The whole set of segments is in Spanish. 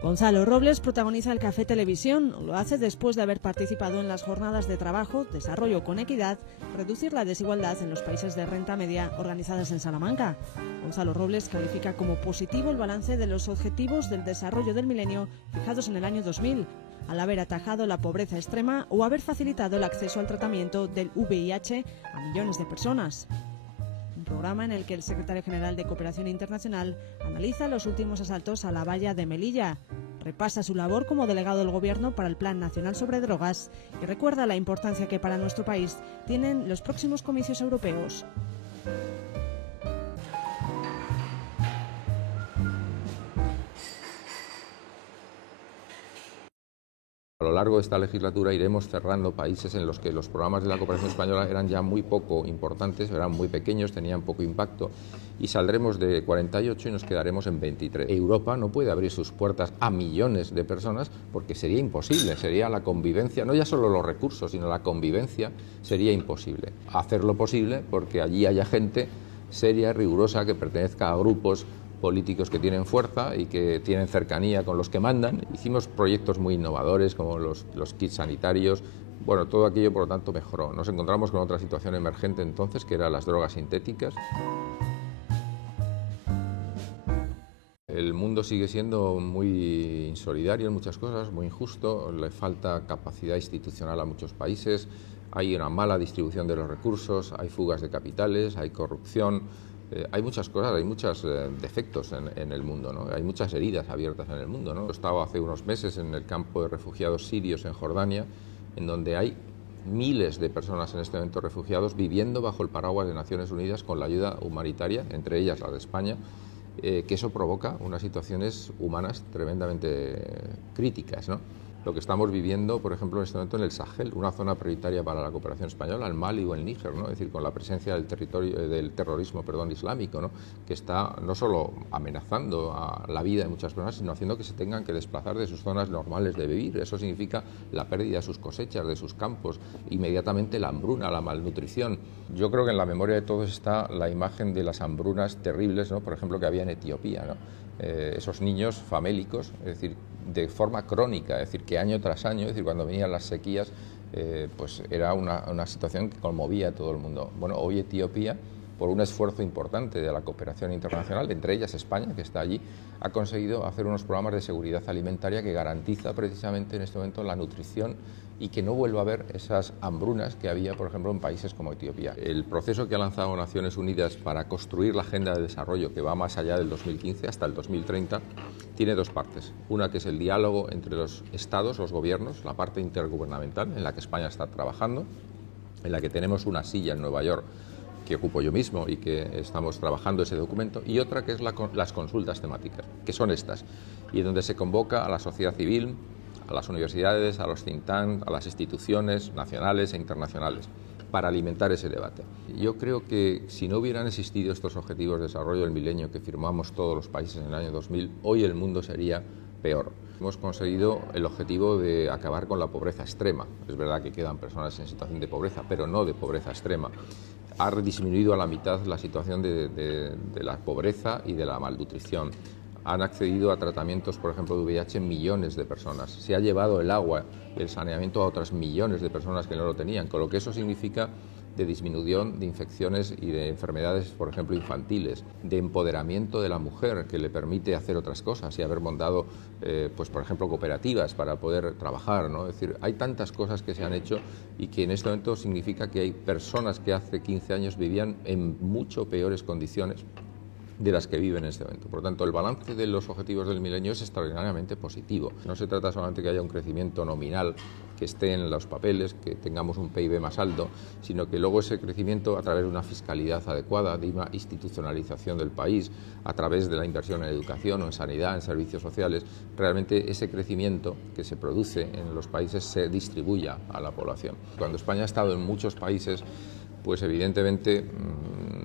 Gonzalo Robles protagoniza el Café Televisión. Lo hace después de haber participado en las jornadas de trabajo, desarrollo con equidad, reducir la desigualdad en los países de renta media organizadas en Salamanca. Gonzalo Robles califica como positivo el balance de los objetivos del desarrollo del milenio fijados en el año 2000, al haber atajado la pobreza extrema o haber facilitado el acceso al tratamiento del VIH a millones de personas. Un programa en el que el secretario general de Cooperación Internacional analiza los últimos asaltos a la valla de Melilla, repasa su labor como delegado del Gobierno para el Plan Nacional sobre Drogas y recuerda la importancia que para nuestro país tienen los próximos comicios europeos. A lo largo de esta legislatura iremos cerrando países en los que los programas de la cooperación española eran ya muy poco importantes, eran muy pequeños, tenían poco impacto, y saldremos de 48 y nos quedaremos en 23. Europa no puede abrir sus puertas a millones de personas porque sería imposible, sería la convivencia, no ya solo los recursos, sino la convivencia sería imposible. Hacerlo posible porque allí haya gente seria, rigurosa, que pertenezca a grupos políticos que tienen fuerza y que tienen cercanía con los que mandan. Hicimos proyectos muy innovadores como los kits sanitarios. Bueno, todo aquello, por lo tanto, mejoró. Nos encontramos con otra situación emergente entonces, que eran las drogas sintéticas. El mundo sigue siendo muy insolidario en muchas cosas, muy injusto, le falta capacidad institucional a muchos países, hay una mala distribución de los recursos, hay fugas de capitales, hay corrupción. Hay muchas cosas, hay muchos defectos en el mundo, ¿no? Hay muchas heridas abiertas en el mundo, ¿no? Estaba hace unos meses en el campo de refugiados sirios en Jordania, en donde hay miles de personas en este momento refugiados viviendo bajo el paraguas de Naciones Unidas con la ayuda humanitaria, entre ellas la de España, que eso provoca unas situaciones humanas tremendamente críticas, ¿no? Lo que estamos viviendo, por ejemplo, en este momento en el Sahel, una zona prioritaria para la cooperación española, el Mali o el Níger, ¿no? Es decir, con la presencia del terrorismo islámico, ¿no? Que está no solo amenazando a la vida de muchas personas, sino haciendo que se tengan que desplazar de sus zonas normales de vivir. Eso significa la pérdida de sus cosechas, de sus campos, inmediatamente la hambruna, la malnutrición. Yo creo que en la memoria de todos está la imagen de las hambrunas terribles, ¿no? Por ejemplo, que había en Etiopía, ¿no? Esos niños famélicos, es decir, de forma crónica, es decir, que año tras año, es decir, cuando venían las sequías, pues era una situación que conmovía a todo el mundo. Bueno, hoy Etiopía, por un esfuerzo importante de la cooperación internacional, entre ellas España, que está allí, ha conseguido hacer unos programas de seguridad alimentaria que garantiza precisamente en este momento la nutrición y que no vuelva a haber esas hambrunas que había, por ejemplo, en países como Etiopía. El proceso que ha lanzado Naciones Unidas para construir la agenda de desarrollo, que va más allá del 2015 hasta el 2030, tiene dos partes. Una que es el diálogo entre los estados, los gobiernos, la parte intergubernamental, en la que España está trabajando, en la que tenemos una silla en Nueva York que ocupo yo mismo y que estamos trabajando ese documento, y otra que es las consultas temáticas, que son estas, y donde se convoca a la sociedad civil, a las universidades, a los think tanks, a las instituciones nacionales e internacionales, para alimentar ese debate. Yo creo que si no hubieran existido estos objetivos de desarrollo del milenio que firmamos todos los países en el año 2000, hoy el mundo sería peor. Hemos conseguido el objetivo de acabar con la pobreza extrema. Es verdad que quedan personas en situación de pobreza, pero no de pobreza extrema. Ha disminuido a la mitad la situación de la pobreza y de la malnutrición. Han accedido a tratamientos, por ejemplo, de VIH millones de personas. Se ha llevado el agua, el saneamiento a otras millones de personas que no lo tenían, con lo que eso significa de disminución de infecciones y de enfermedades, por ejemplo, infantiles, de empoderamiento de la mujer, que le permite hacer otras cosas y haber montado, pues, por ejemplo, cooperativas para poder trabajar, ¿no? Es decir, hay tantas cosas que se han hecho y que en este momento significa que hay personas que hace 15 años vivían en mucho peores condiciones de las que viven en este momento. Por lo tanto, el balance de los objetivos del milenio es extraordinariamente positivo. No se trata solamente que haya un crecimiento nominal, que esté en los papeles, que tengamos un PIB más alto, sino que luego ese crecimiento, a través de una fiscalidad adecuada, de una institucionalización del país, a través de la inversión en educación o en sanidad, en servicios sociales, realmente ese crecimiento que se produce en los países se distribuya a la población. Cuando España ha estado en muchos países, pues evidentemente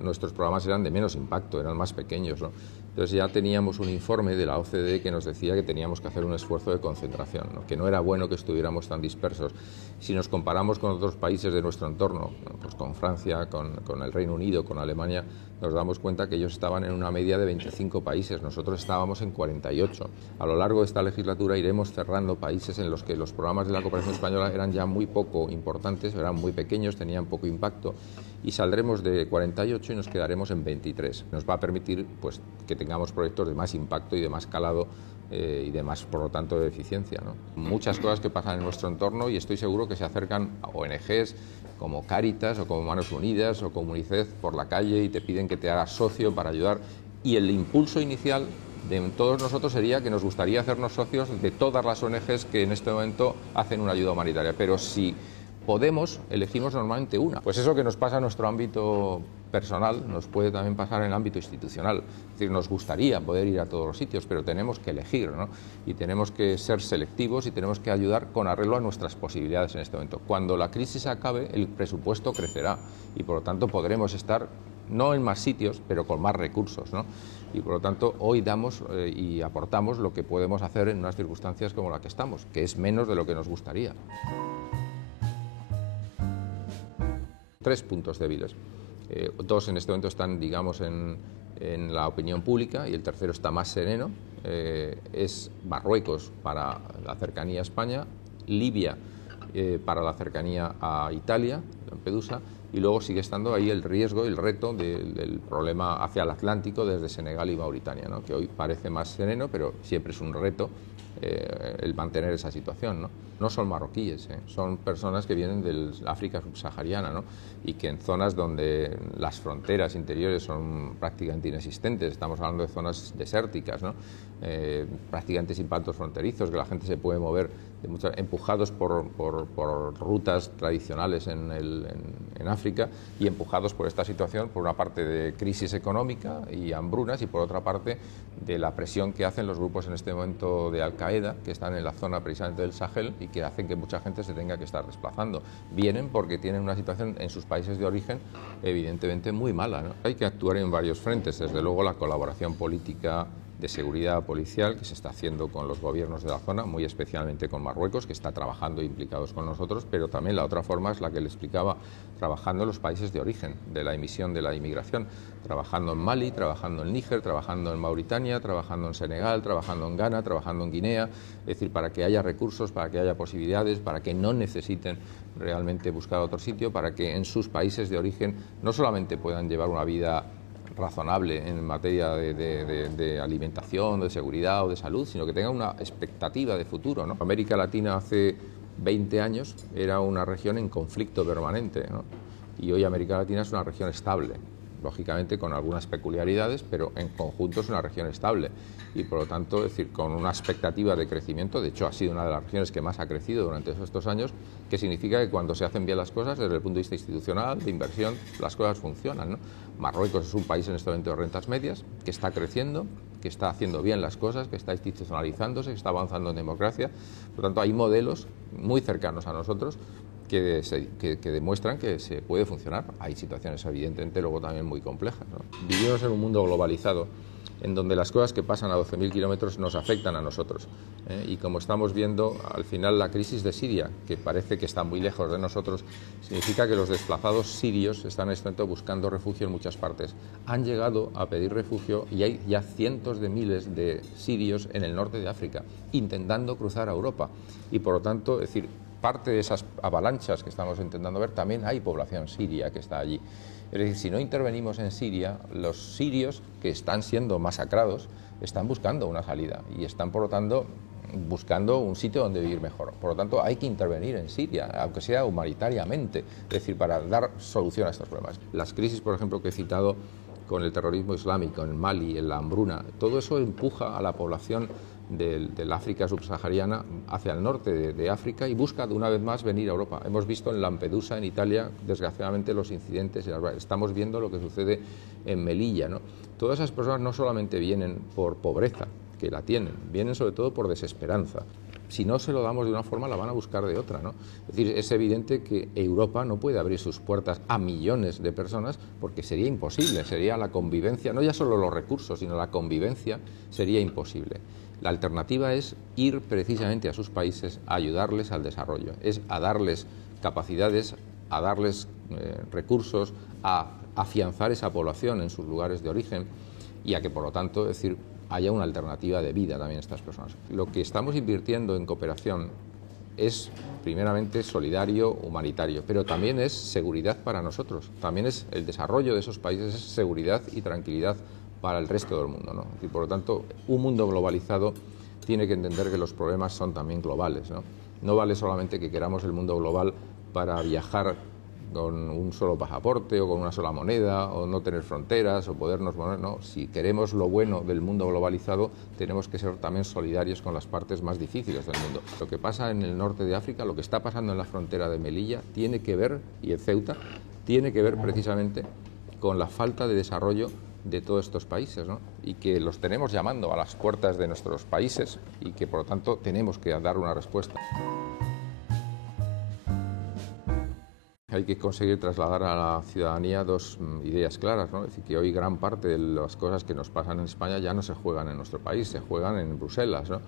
nuestros programas eran de menos impacto, eran más pequeños, ¿no? Entonces ya teníamos un informe de la OCDE que nos decía que teníamos que hacer un esfuerzo de concentración, ¿no? Que no era bueno que estuviéramos tan dispersos. Si nos comparamos con otros países de nuestro entorno, pues con Francia, con el Reino Unido, con Alemania, nos damos cuenta que ellos estaban en una media de 25 países, nosotros estábamos en 48. A lo largo de esta legislatura iremos cerrando países en los que los programas de la cooperación española eran ya muy poco importantes, eran muy pequeños, tenían poco impacto, y saldremos de 48 y nos quedaremos en 23. Nos va a permitir pues, que tengamos proyectos de más impacto y de más calado y de más, por lo tanto, de eficiencia, ¿no? Muchas cosas que pasan en nuestro entorno y estoy seguro que se acercan a ONGs como Cáritas o como Manos Unidas o como UNICEF por la calle y te piden que te hagas socio para ayudar. Y el impulso inicial de todos nosotros sería que nos gustaría hacernos socios de todas las ONGs que en este momento hacen una ayuda humanitaria. Pero si podemos, elegimos normalmente una. Pues eso que nos pasa en nuestro ámbito personal nos puede también pasar en el ámbito institucional. Es decir, nos gustaría poder ir a todos los sitios, pero tenemos que elegir, ¿no? Y tenemos que ser selectivos y tenemos que ayudar con arreglo a nuestras posibilidades en este momento. Cuando la crisis acabe, el presupuesto crecerá y por lo tanto podremos estar no en más sitios, pero con más recursos, ¿no? Y por lo tanto hoy damos y aportamos lo que podemos hacer en unas circunstancias como la que estamos, que es menos de lo que nos gustaría. 3 puntos débiles. 2 en este momento están, digamos, en la opinión pública y el tercero está más sereno. Es Marruecos para la cercanía a España, Libia para la cercanía a Italia, Lampedusa, y luego sigue estando ahí el riesgo, el reto del problema hacia el Atlántico desde Senegal y Mauritania, ¿no? Que hoy parece más sereno, pero siempre es un reto el mantener esa situación, ¿no? No son marroquíes, son personas que vienen del África subsahariana, ¿no? Y que en zonas donde las fronteras interiores son prácticamente inexistentes, estamos hablando de zonas desérticas, ¿no? Prácticamente sin puntos fronterizos, que la gente se puede mover empujados por rutas tradicionales en África y empujados por esta situación, por una parte de crisis económica y hambrunas y por otra parte de la presión que hacen los grupos en este momento de Al-Qaeda, que están en la zona precisamente del Sahel y que hacen que mucha gente se tenga que estar desplazando. Vienen porque tienen una situación en sus países de origen evidentemente muy mala, ¿no? Hay que actuar en varios frentes, desde luego la colaboración política de seguridad policial que se está haciendo con los gobiernos de la zona, muy especialmente con Marruecos, que está trabajando implicados con nosotros, pero también la otra forma es la que le explicaba, trabajando en los países de origen de la emisión de la inmigración, trabajando en Mali, trabajando en Níger, trabajando en Mauritania, trabajando en Senegal, trabajando en Ghana, trabajando en Guinea, es decir, para que haya recursos, para que haya posibilidades, para que no necesiten realmente buscar otro sitio, para que en sus países de origen no solamente puedan llevar una vida razonable en materia de alimentación, de seguridad o de salud, sino que tenga una expectativa de futuro, ¿no? América Latina hace 20 años era una región en conflicto permanente, ¿no? Y hoy América Latina es una región estable, lógicamente con algunas peculiaridades, pero en conjunto es una región estable y por lo tanto, es decir, con una expectativa de crecimiento. De hecho ha sido una de las regiones que más ha crecido durante estos años, que significa que cuando se hacen bien las cosas desde el punto de vista institucional, de inversión, las cosas funcionan, ¿no? Marruecos es un país en este momento de rentas medias, que está creciendo, que está haciendo bien las cosas, que está institucionalizándose, que está avanzando en democracia. Por lo tanto, hay modelos muy cercanos a nosotros que demuestran que se puede funcionar. Hay situaciones evidentemente luego también muy complejas, ¿no? Vivimos en un mundo globalizado en donde las cosas que pasan a 12.000 kilómetros nos afectan a nosotros, y como estamos viendo, al final la crisis de Siria, que parece que está muy lejos de nosotros, significa que los desplazados sirios están en este momento buscando refugio en muchas partes. Han llegado a pedir refugio y hay ya cientos de miles de sirios en el norte de África intentando cruzar a Europa y por lo tanto, es decir, parte de esas avalanchas que estamos intentando ver, también hay población siria que está allí. Es decir, si no intervenimos en Siria, los sirios que están siendo masacrados están buscando una salida y están, por lo tanto, buscando un sitio donde vivir mejor. Por lo tanto, hay que intervenir en Siria, aunque sea humanitariamente, es decir, para dar solución a estos problemas. Las crisis, por ejemplo, que he citado con el terrorismo islámico en Mali, en la hambruna, todo eso empuja a la población del África subsahariana hacia el norte de África y busca de una vez más venir a Europa. Hemos visto en Lampedusa, en Italia, desgraciadamente los incidentes, estamos viendo lo que sucede en Melilla, ¿no? Todas esas personas no solamente vienen por pobreza, que la tienen, vienen sobre todo por desesperanza. si no se lo damos de una forma, la van a buscar de otra, ¿no? Es decir, es evidente que Europa no puede abrir sus puertas a millones de personas porque sería imposible, sería la convivencia, no ya solo los recursos, sino la convivencia sería imposible. La alternativa es ir precisamente a sus países a ayudarles al desarrollo, es a darles capacidades, a darles recursos, a afianzar esa población en sus lugares de origen y a que, por lo tanto, es decir, haya una alternativa de vida también a estas personas. Lo que estamos invirtiendo en cooperación es, primeramente, solidario, humanitario, pero también es seguridad para nosotros, también es el desarrollo de esos países, es seguridad y tranquilidad para el resto del mundo, ¿no? Y por lo tanto, un mundo globalizado tiene que entender que los problemas son también globales, ¿no? No vale solamente que queramos el mundo global para viajar con un solo pasaporte o con una sola moneda o no tener fronteras o podernos mover, no. Si queremos lo bueno del mundo globalizado, tenemos que ser también solidarios con las partes más difíciles del mundo. Lo que pasa en el norte de África, lo que está pasando en la frontera de Melilla, tiene que ver, y en Ceuta, tiene que ver precisamente con la falta de desarrollo de todos estos países, ¿no? Y que los tenemos llamando a las puertas de nuestros países y que, por lo tanto, tenemos que dar una respuesta. Hay que conseguir trasladar a la ciudadanía dos ideas claras, ¿no? Es decir, que hoy gran parte de las cosas que nos pasan en España ya no se juegan en nuestro país, se juegan en Bruselas, ¿no?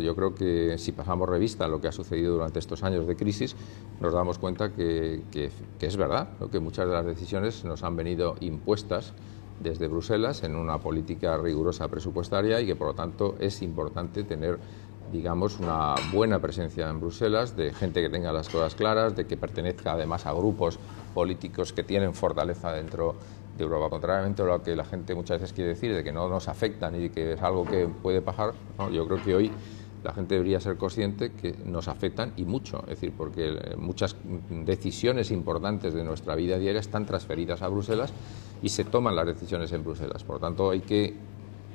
Yo creo que si pasamos revista a lo que ha sucedido durante estos años de crisis, nos damos cuenta que es verdad, ¿no? Que muchas de las decisiones nos han venido impuestas desde Bruselas en una política rigurosa presupuestaria y que, por lo tanto, es importante tener, digamos, una buena presencia en Bruselas, de gente que tenga las cosas claras, de que pertenezca además a grupos políticos que tienen fortaleza dentro de Europa. Contrariamente a lo que la gente muchas veces quiere decir, de que no nos afectan y que es algo que puede pasar, ¿no? Yo creo que hoy la gente debería ser consciente que nos afectan y mucho, es decir, porque muchas decisiones importantes de nuestra vida diaria están transferidas a Bruselas y se toman las decisiones en Bruselas. Por lo tanto, hay que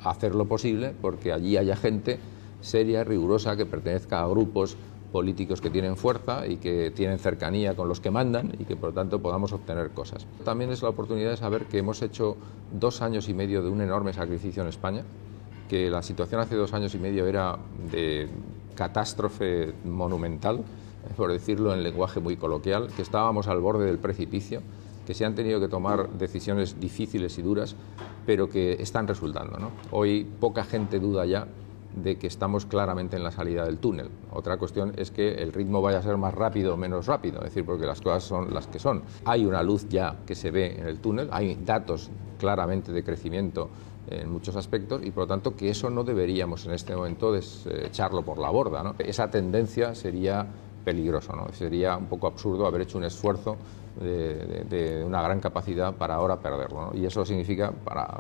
hacer lo posible porque allí haya gente seria, rigurosa, que pertenezca a grupos políticos que tienen fuerza y que tienen cercanía con los que mandan y que, por lo tanto, podamos obtener cosas. También es la oportunidad de saber que hemos hecho 2 años y medio de un enorme sacrificio en España, que la situación hace 2 años y medio era de catástrofe monumental, por decirlo en lenguaje muy coloquial, que estábamos al borde del precipicio, que se han tenido que tomar decisiones difíciles y duras, pero que están resultando, ¿no? Hoy poca gente duda ya de que estamos claramente en la salida del túnel. Otra cuestión es que el ritmo vaya a ser más rápido o menos rápido, es decir, porque las cosas son las que son. Hay una luz ya que se ve en el túnel, hay datos claramente de crecimiento en muchos aspectos y, por lo tanto, que eso no deberíamos en este momento echarlo por la borda, ¿no? Esa tendencia sería peligroso, ¿no? Sería un poco absurdo haber hecho un esfuerzo de una gran capacidad para ahora perderlo, ¿no? Y eso significa,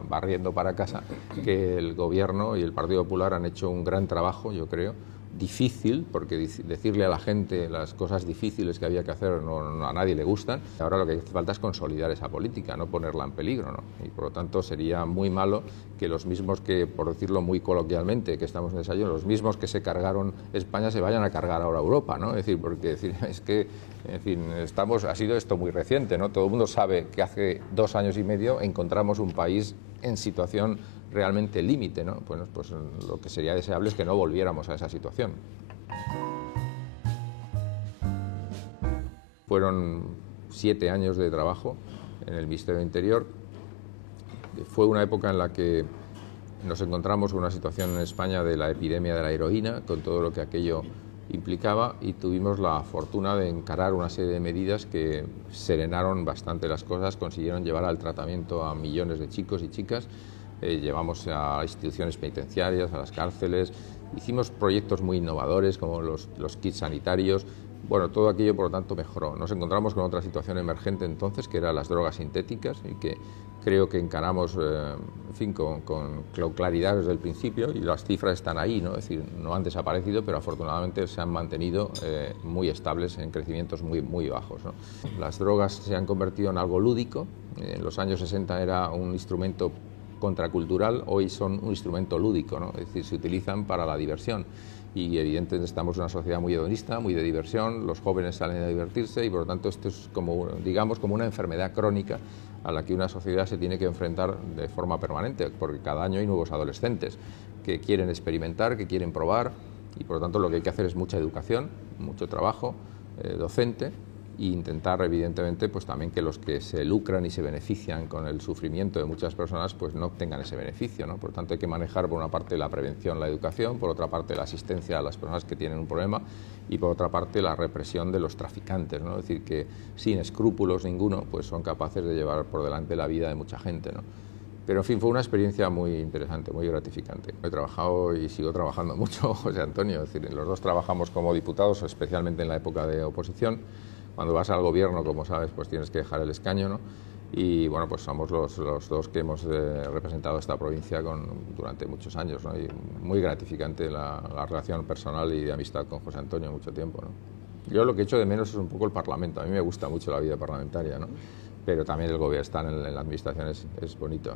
barriendo para casa, que el Gobierno y el Partido Popular han hecho un gran trabajo, yo creo, difícil, porque decirle a la gente las cosas difíciles que había que hacer a nadie le gustan. Ahora lo que hace falta es consolidar esa política, no ponerla en peligro, ¿no? Y por lo tanto sería muy malo que los mismos que, por decirlo muy coloquialmente, que estamos en ensayo, los mismos que se cargaron España se vayan a cargar ahora Europa, ¿no? Es decir, porque es que, en fin, ha sido esto muy reciente, ¿no? Todo el mundo sabe que hace 2 años y medio encontramos un país en situación realmente límite, ¿no? Bueno, pues lo que sería deseable es que no volviéramos a esa situación. Fueron 7 años de trabajo en el Ministerio del Interior. Fue una época en la que nos encontramos en una situación en España de la epidemia de la heroína, con todo lo que aquello implicaba, y tuvimos la fortuna de encarar una serie de medidas que serenaron bastante las cosas, consiguieron llevar al tratamiento a millones de chicos y chicas. Llevamos a instituciones penitenciarias, a las cárceles, hicimos proyectos muy innovadores como los kits sanitarios. Bueno, todo aquello, por lo tanto, mejoró. Nos encontramos con otra situación emergente entonces, que eran las drogas sintéticas, y que creo que encaramos, en fin, con claridad desde el principio, y las cifras están ahí, ¿no? Es decir, no han desaparecido, pero afortunadamente se han mantenido muy estables en crecimientos muy, muy bajos, ¿no? Las drogas se han convertido en algo lúdico. En los años 60 era un instrumento contracultural, hoy son un instrumento lúdico, ¿no? Es decir, se utilizan para la diversión. Y evidentemente estamos en una sociedad muy hedonista, muy de diversión, los jóvenes salen a divertirse y, por lo tanto, esto es como, digamos, como una enfermedad crónica a la que una sociedad se tiene que enfrentar de forma permanente, porque cada año hay nuevos adolescentes que quieren experimentar, que quieren probar, y por lo tanto lo que hay que hacer es mucha educación, mucho trabajo docente, e intentar evidentemente pues también que los que se lucran y se benefician con el sufrimiento de muchas personas pues no obtengan ese beneficio, ¿no? Por lo tanto hay que manejar por una parte la prevención, la educación, por otra parte la asistencia a las personas que tienen un problema y por otra parte la represión de los traficantes, ¿no? Es decir, que sin escrúpulos ninguno pues son capaces de llevar por delante la vida de mucha gente, ¿no? Pero en fin, fue una experiencia muy interesante, muy gratificante. He trabajado y sigo trabajando mucho, José Antonio, es decir, los dos trabajamos como diputados, especialmente en la época de oposición. Cuando vas al gobierno, como sabes, pues tienes que dejar el escaño, ¿no? Y bueno, pues somos los dos que hemos representado esta provincia durante muchos años, ¿no? Y muy gratificante la relación personal y de amistad con José Antonio mucho tiempo, ¿no? Yo lo que echo de menos es un poco el Parlamento. A mí me gusta mucho la vida parlamentaria, ¿no? Pero también el gobierno, estar en la administración es bonito.